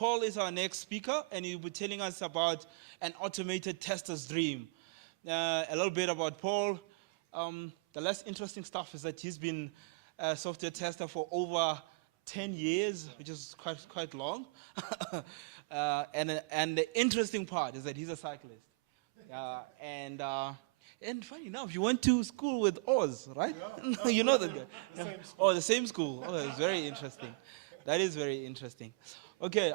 Paul is our next speaker, and he'll be telling us about an automated tester's dream. A little bit about Paul. The less interesting stuff is that he's been a software tester for over 10 years, which is quite long. And the interesting part is that he's a cyclist. And funny enough, you went to school with Oz, right? Yeah. You know that guy. The same school. Oh, the same school. Oh, that's very interesting. That is very interesting. Okay.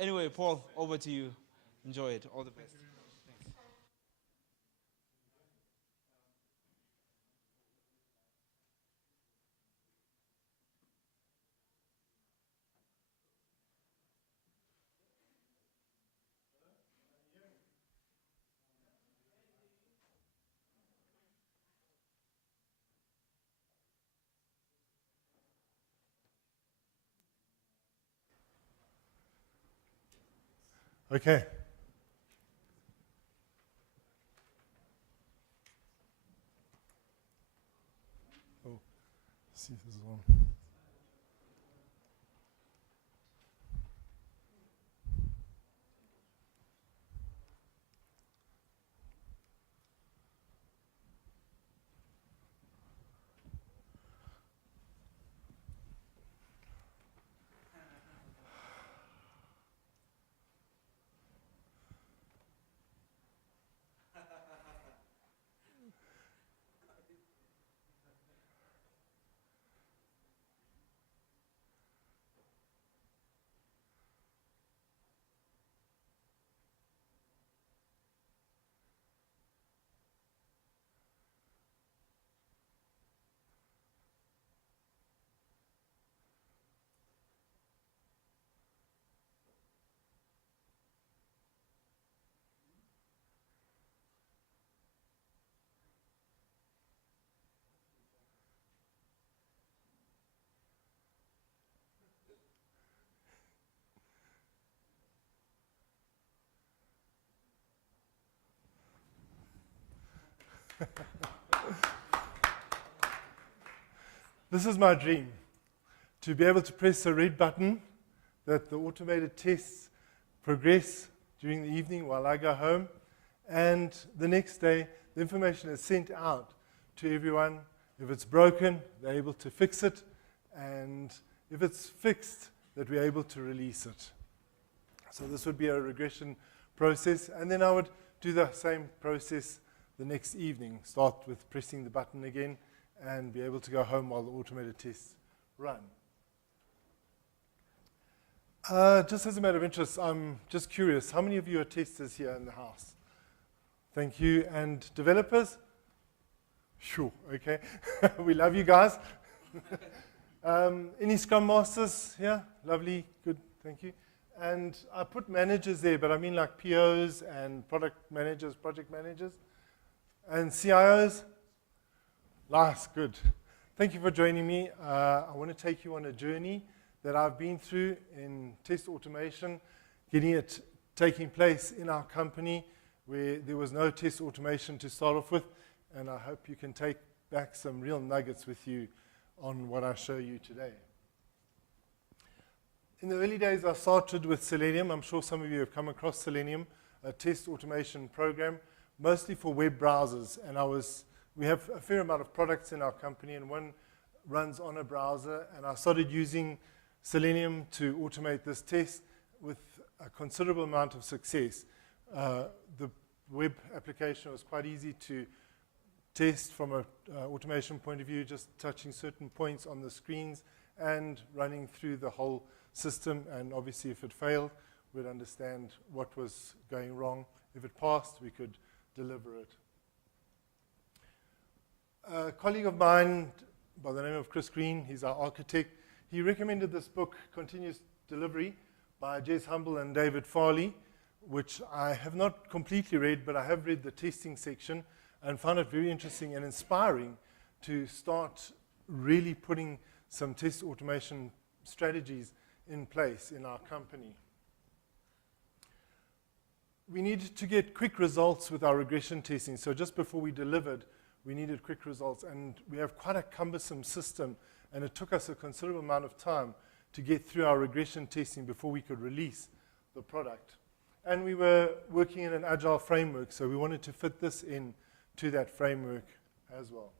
Anyway, Paul, over to you. Enjoy it. All the best. Thanks. Okay. Oh, let's see if this is on. This is my dream, to be able to press a red button that the automated tests progress during the evening while I go home, and the next day the information is sent out to everyone. If it's broken, they're able to fix it, and if it's fixed, that we're able to release it. So this would be a regression process, and then I would do the same process the next evening, start with pressing the button again, and be able to go home while the automated tests run. Just as a matter of interest, I'm just curious, how many of you are testers here in the house? Thank you. And developers? Sure, okay. We love you guys. Any Scrum Masters here? Lovely, good, thank you. And I put managers there, but I mean like POs and product managers, project managers. And CIOs? Nice, good. Thank you for joining me. I want to take you on a journey that I've been through in test automation, getting it taking place in our company where there was no test automation to start off with, and I hope you can take back some real nuggets with you on what I show you today. In the early days, I started with Selenium. I'm sure some of you have come across Selenium, a test automation program, mostly for web browsers, and we have a fair amount of products in our company, and one runs on a browser, and I started using Selenium to automate this test with a considerable amount of success. The web application was quite easy to test from an automation point of view, just touching certain points on the screens and running through the whole system, and obviously if it failed, we'd understand what was going wrong. If it passed, we could deliver it. A colleague of mine by the name of Chris Green, he's our architect, he recommended this book, Continuous Delivery, by Jez Humble and David Farley, which I have not completely read, but I have read the testing section and found it very interesting and inspiring to start really putting some test automation strategies in place in our company. We needed to get quick results with our regression testing. So just before we delivered, we needed quick results. And we have quite a cumbersome system, and it took us a considerable amount of time to get through our regression testing before we could release the product. And we were working in an Agile framework, so we wanted to fit this in to that framework as well.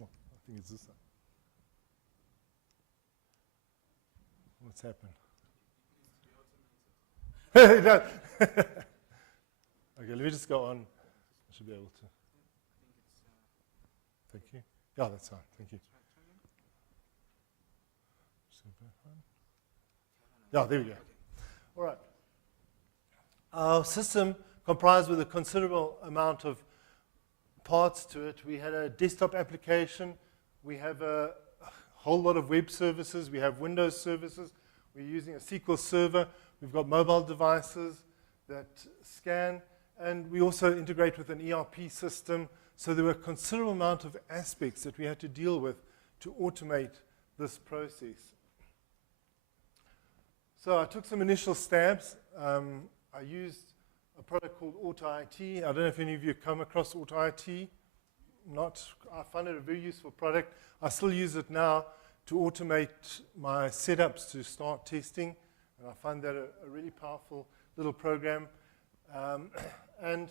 Oh, I think it's this one. What's happened? No. Okay, let me just go on. I should be able to. Thank you. Yeah, that's fine. Thank you. Yeah, there we go. All right. Our system comprised with a considerable amount of parts to it. We had a desktop application. We have a whole lot of web services. We have Windows services. We're using a SQL server. We've got mobile devices that scan. And we also integrate with an ERP system. So there were a considerable amount of aspects that we had to deal with to automate this process. So I took some initial stabs. I used a product called AutoIT. I don't know if any of you have come across AutoIT. Not. I find it a very useful product. I still use it now to automate my setups to start testing. And I find that a really powerful little program. And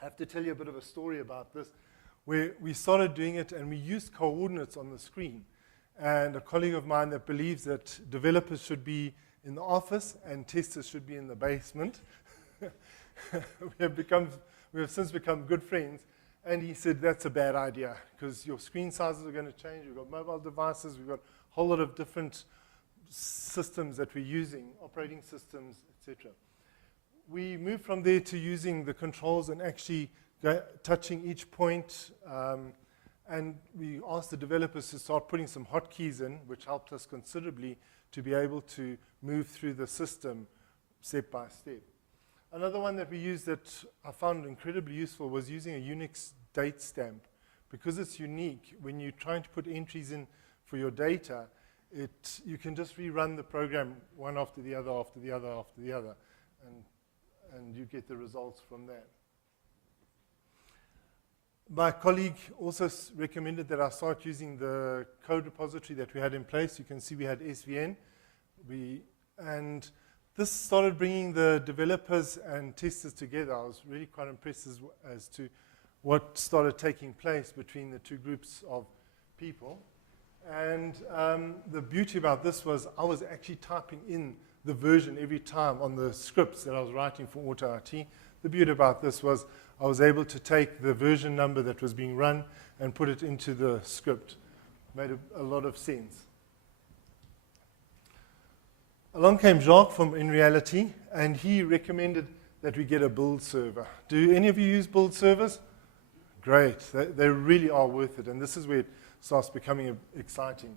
I have to tell you a bit of a story about this. We started doing it, and we used coordinates on the screen. And a colleague of mine that believes that developers should be in the office and testers should be in the basement. we have since become good friends. And he said, that's a bad idea, because your screen sizes are going to change. We've got mobile devices. We've got a whole lot of different systems that we're using, operating systems, etc. We moved from there to using the controls and actually touching each point. And we asked the developers to start putting some hotkeys in, which helped us considerably to be able to move through the system step by step. Another one that we used that I found incredibly useful was using a Unix date stamp. Because it's unique, when you're trying to put entries in for your data, you can just rerun the program one after the other, after the other, after the other, and you get the results from that. My colleague also recommended that I start using the code repository that we had in place. You can see we had SVN. And this started bringing the developers and testers together. I was really quite impressed as to what started taking place between the two groups of people. And the beauty about this was I was actually typing in the version every time on the scripts that I was writing for AutoIT. The beauty about this was I was able to take the version number that was being run and put it into the script. Made a lot of sense. Along came Jacques from In Reality, and he recommended that we get a build server. Do any of you use build servers? Great. They really are worth it, and this is where it starts becoming exciting.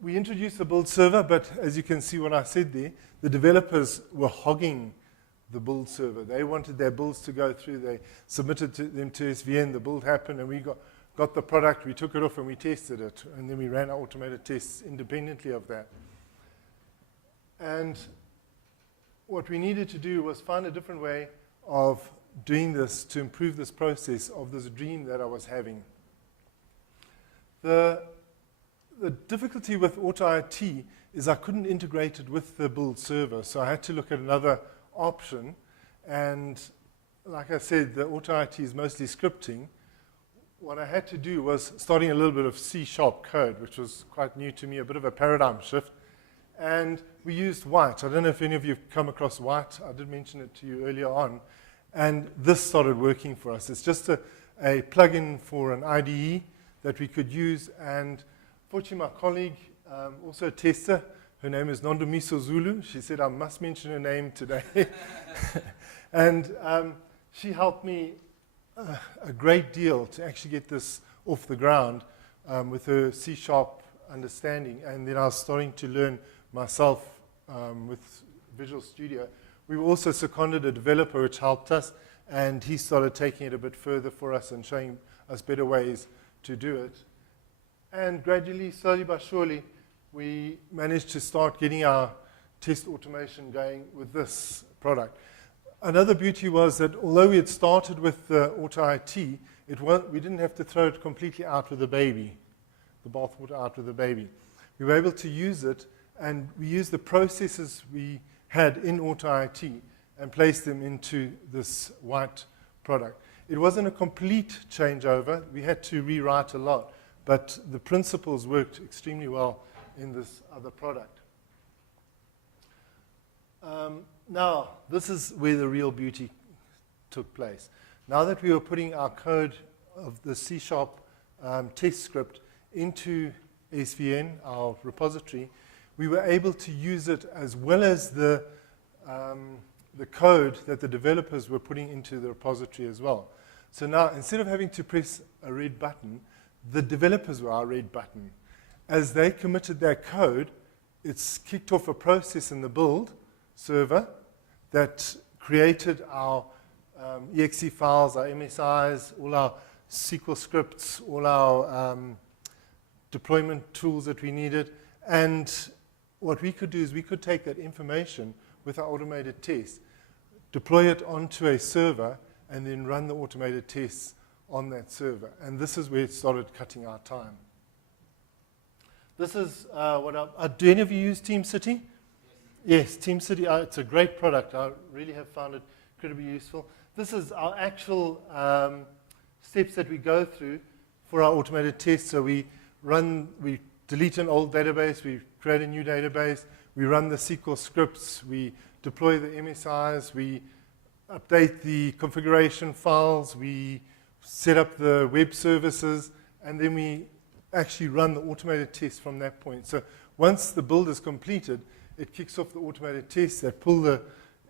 We introduced the build server, but as you can see what I said there, the developers were hogging the build server. They wanted their builds to go through. They submitted them to SVN. The build happened, and we got the product. We took it off, and we tested it. And then we ran our automated tests independently of that. And what we needed to do was find a different way of doing this to improve this process of this dream that I was having. The difficulty with AutoIT is I couldn't integrate it with the build server, so I had to look at another option. And like I said, the AutoIT is mostly scripting. What I had to do was starting a little bit of C# code, which was quite new to me, a bit of a paradigm shift. And we used White. I don't know if any of you have come across White. I did mention it to you earlier on. And this started working for us. It's just a plugin for an IDE that we could use. And fortunately, my colleague, also a tester, her name is Nondumiso Zulu. She said I must mention her name today. And she helped me a great deal to actually get this off the ground with her C# understanding. And then I was starting to learn myself with Visual Studio. We also seconded a developer which helped us, and he started taking it a bit further for us and showing us better ways to do it. And gradually, slowly but surely, we managed to start getting our test automation going with this product. Another beauty was that although we had started with the AutoIT, we didn't have to throw it completely out with the baby. the bathwater out with the baby. We were able to use it, and we used the processes we had in Auto IT and placed them into this white product. It wasn't a complete changeover. We had to rewrite a lot, but the principles worked extremely well in this other product. Now, this is where the real beauty took place. Now that we were putting our code of the C# test script into SVN, our repository, we were able to use it as well as the code that the developers were putting into the repository as well. So now, instead of having to press a red button, the developers were our red button. As they committed their code, it's kicked off a process in the build server that created our exe files, our MSIs, all our SQL scripts, all our deployment tools that we needed. And what we could do is we could take that information with our automated tests, deploy it onto a server, and then run the automated tests on that server. And this is where it started cutting our time. This is do any of you use Teamcity? Yes, Teamcity, it's a great product. I really have found it incredibly useful. This is our actual steps that we go through for our automated tests. So we delete an old database, we create a new database, we run the SQL scripts, we deploy the MSIs, we update the configuration files, we set up the web services, and then we actually run the automated tests from that point. So once the build is completed, it kicks off the automated tests that pull the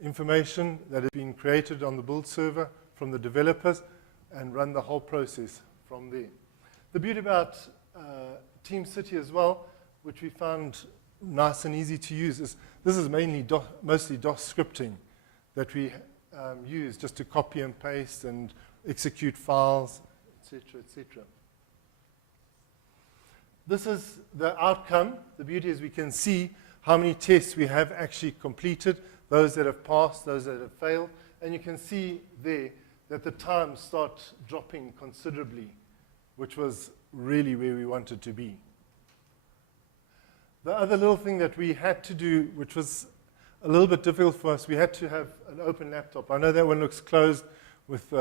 information that has been created on the build server from the developers and run the whole process from there. The beauty about Teamcity as well, which we found nice and easy to use, is this is mostly DOS scripting that we use just to copy and paste and execute files, etc., etc. This is the outcome. The beauty is we can see how many tests we have actually completed, those that have passed, those that have failed, and you can see there that the times start dropping considerably, which was really where we wanted to be. The other little thing that we had to do, which was a little bit difficult for us, we had to have an open laptop. I know that one looks closed with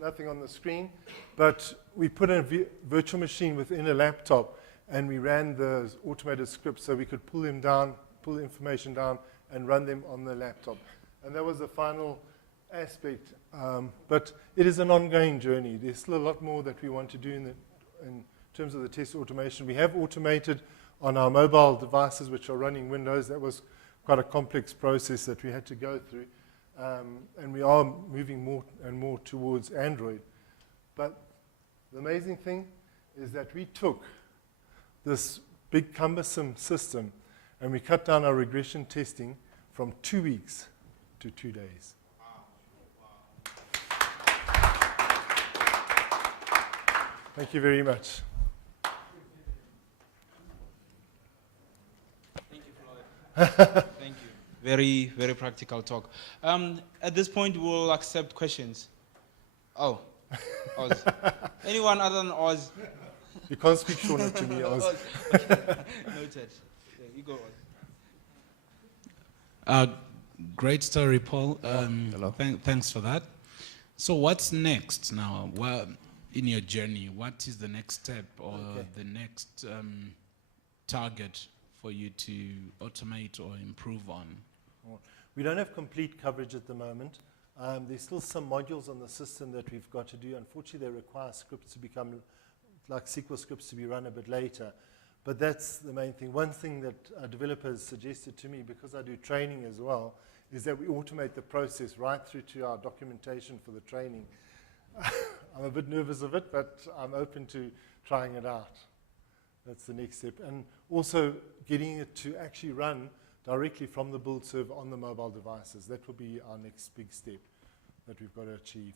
nothing on the screen, but we put a virtual machine within a laptop, and we ran the automated scripts so we could pull them down, pull the information down, and run them on the laptop. And that was the final aspect. But it is an ongoing journey. There's still a lot more that we want to do in terms of the test automation. We have automated on our mobile devices which are running Windows. That was quite a complex process that we had to go through. And we are moving more and more towards Android. But the amazing thing is that we took this big cumbersome system and we cut down our regression testing from 2 weeks to 2 days. Thank you very much. Thank you, Floyd. Thank you. Very, very practical talk. At this point, we'll accept questions. Oh, Oz. Anyone other than Oz? You can't speak Shona to me, Oz. Noted. Yeah, you go, Oz. Great story, Paul. Hello. Thanks for that. So what's next now? Well, in your journey, what is the next step or the next target for you to automate or improve on? We don't have complete coverage at the moment. There's still some modules on the system that we've got to do. Unfortunately, they require scripts to become like SQL scripts to be run a bit later. But that's the main thing. One thing that developers suggested to me, because I do training as well, is that we automate the process right through to our documentation for the training. I'm a bit nervous of it, but I'm open to trying it out. That's the next step. And also getting it to actually run directly from the build server on the mobile devices. That will be our next big step that we've got to achieve.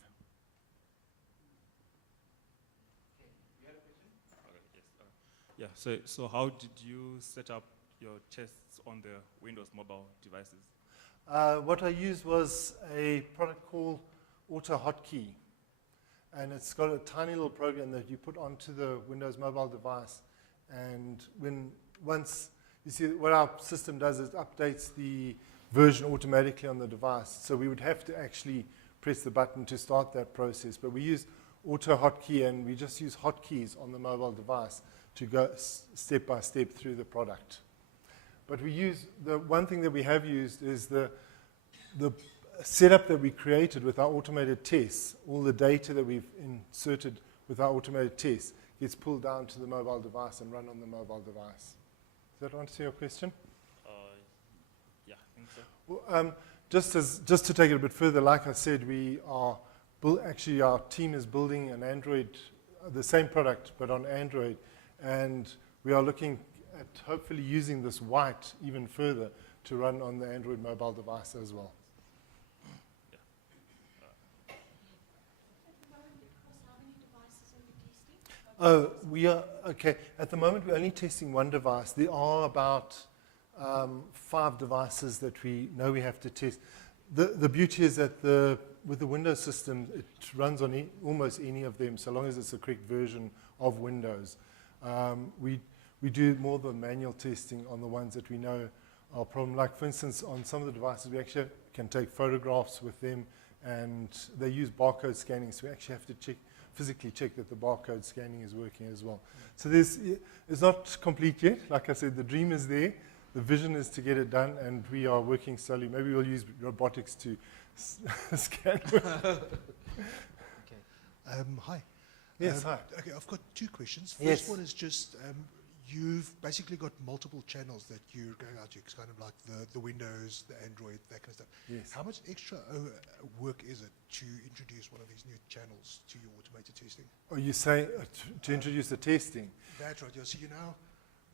Yeah, so how did you set up your tests on the Windows mobile devices? What I used was a product called Auto Hotkey. And it's got a tiny little program that you put onto the Windows mobile device. And once, you see, what our system does is updates the version automatically on the device. So we would have to actually press the button to start that process. But we use auto hotkey, and we just use hotkeys on the mobile device to go step by step through the product. But we use, the one thing that we have used is the setup that we created with our automated tests. All the data that we've inserted with our automated tests gets pulled down to the mobile device and run on the mobile device. Does that answer your question? Yeah, I think so. Well, just to take it a bit further, like I said, actually our team is building an Android, the same product, but on Android, and we are looking at hopefully using this white even further to run on the Android mobile device as well. Oh, we are, okay. At the moment, we're only testing one device. There are about 5 devices that we know we have to test. The beauty is that with the Windows system, it runs on almost any of them, so long as it's the correct version of Windows. We do more than manual testing on the ones that we know are a problem. Like, for instance, on some of the devices, we actually can take photographs with them, and they use barcode scanning, so we actually have to physically check that the barcode scanning is working as well. So it's not complete yet. Like I said, the dream is there. The vision is to get it done, and we are working slowly. Maybe we'll use robotics to scan. Hi. Yes, hi. Okay, I've got 2 questions. First Yes. one is just, you've basically got multiple channels that you're going out to. It's kind of like the Windows, the Android, that kind of stuff. Yes. How much extra work is it to introduce one of these new channels to your automated testing? Oh, you say to introduce the testing? That's right. Yeah. So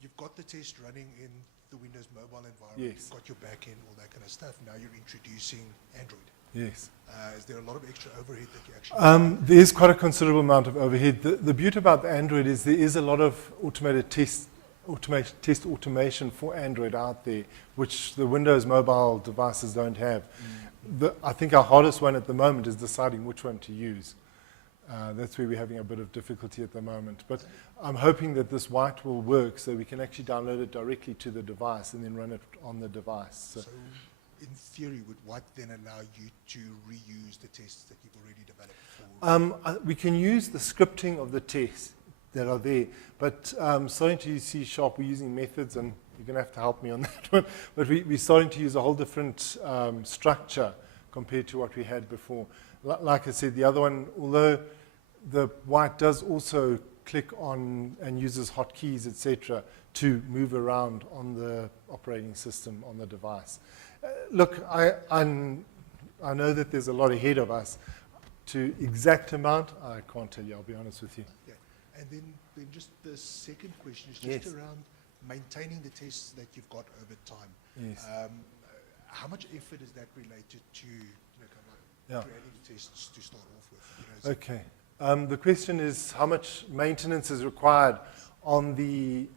you've got the test running in the Windows mobile environment. Yes. You've got your backend, all that kind of stuff. Now you're introducing Android. Yes. Is there a lot of extra overhead that you actually... There is quite a considerable amount of overhead. The beauty about the Android is there is a lot of automated test automation for Android out there, which the Windows mobile devices don't have. I think our hardest one at the moment is deciding which one to use. That's where we're having a bit of difficulty at the moment. But I'm hoping that this white will work so we can actually download it directly to the device and then run it on the device. So in theory, would white then allow you to reuse the tests that you've already developed? We can use the scripting of the tests that are there, but starting to use C#, we're using methods, and you're going to have to help me on that one. But we're starting to use a whole different structure compared to what we had before. Like I said, the other one, although the white does also click on and uses hotkeys, etc., to move around on the operating system on the device. Look, I know that there's a lot ahead of us. To exact amount, I can't tell you, I'll be honest with you. Yeah. And then just the second question is just Yes. around maintaining the tests that you've got over time. Yes. How much effort is that related to kind of like Yeah. creating the tests to start off with? Okay. The question is how much maintenance is required on the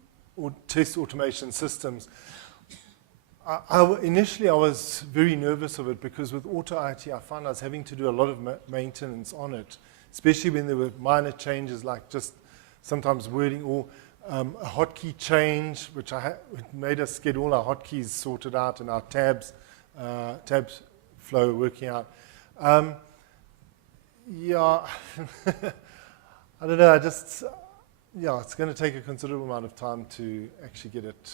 test automation systems. Initially, I was very nervous of it because with Auto IT, I found I was having to do a lot of maintenance on it, especially when there were minor changes like just sometimes wording or a hotkey change, which it made us get all our hotkeys sorted out and our tabs flow working out. Yeah, I don't know. It's going to take a considerable amount of time to actually get it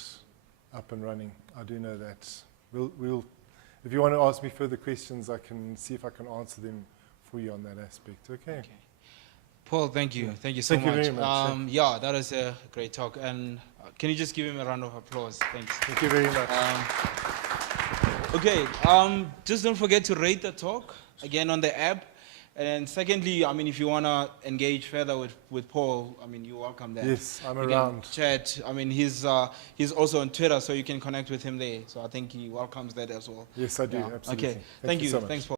up and running. I do know that. If you want to ask me further questions, I can see if I can answer them for you on that aspect. Okay. Paul, thank you. Thank you so Thank you much. very much. Yeah, that was a great talk. And can you just give him a round of applause? Thanks. Thank you very much. Okay, just don't forget to rate the talk again on the app. And secondly, I mean, if you want to engage further with Paul, I mean, you're welcome there. Yes, I'm you around. Can chat. I mean, he's also on Twitter, so you can connect with him there. So I think he welcomes that as well. Yes, I do. Yeah. Absolutely. Okay, thank you. So much. Thanks, Paul.